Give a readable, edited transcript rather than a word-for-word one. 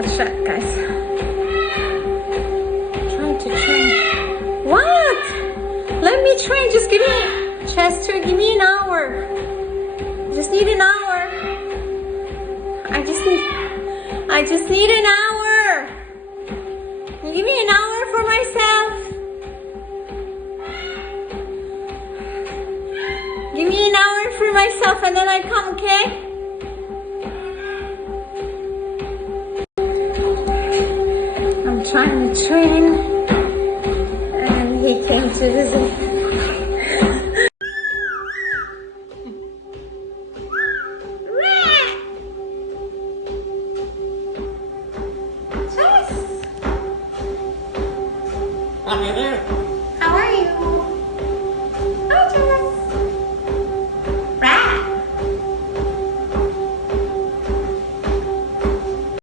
Watch that, guys. Trying to train. What? Let me train. Just give me, Chester, give me an hour. Just need an hour. I just need an hour. Give me an hour for myself. Give me an hour for myself and then I come, okay? I'm trying to train and he came to visit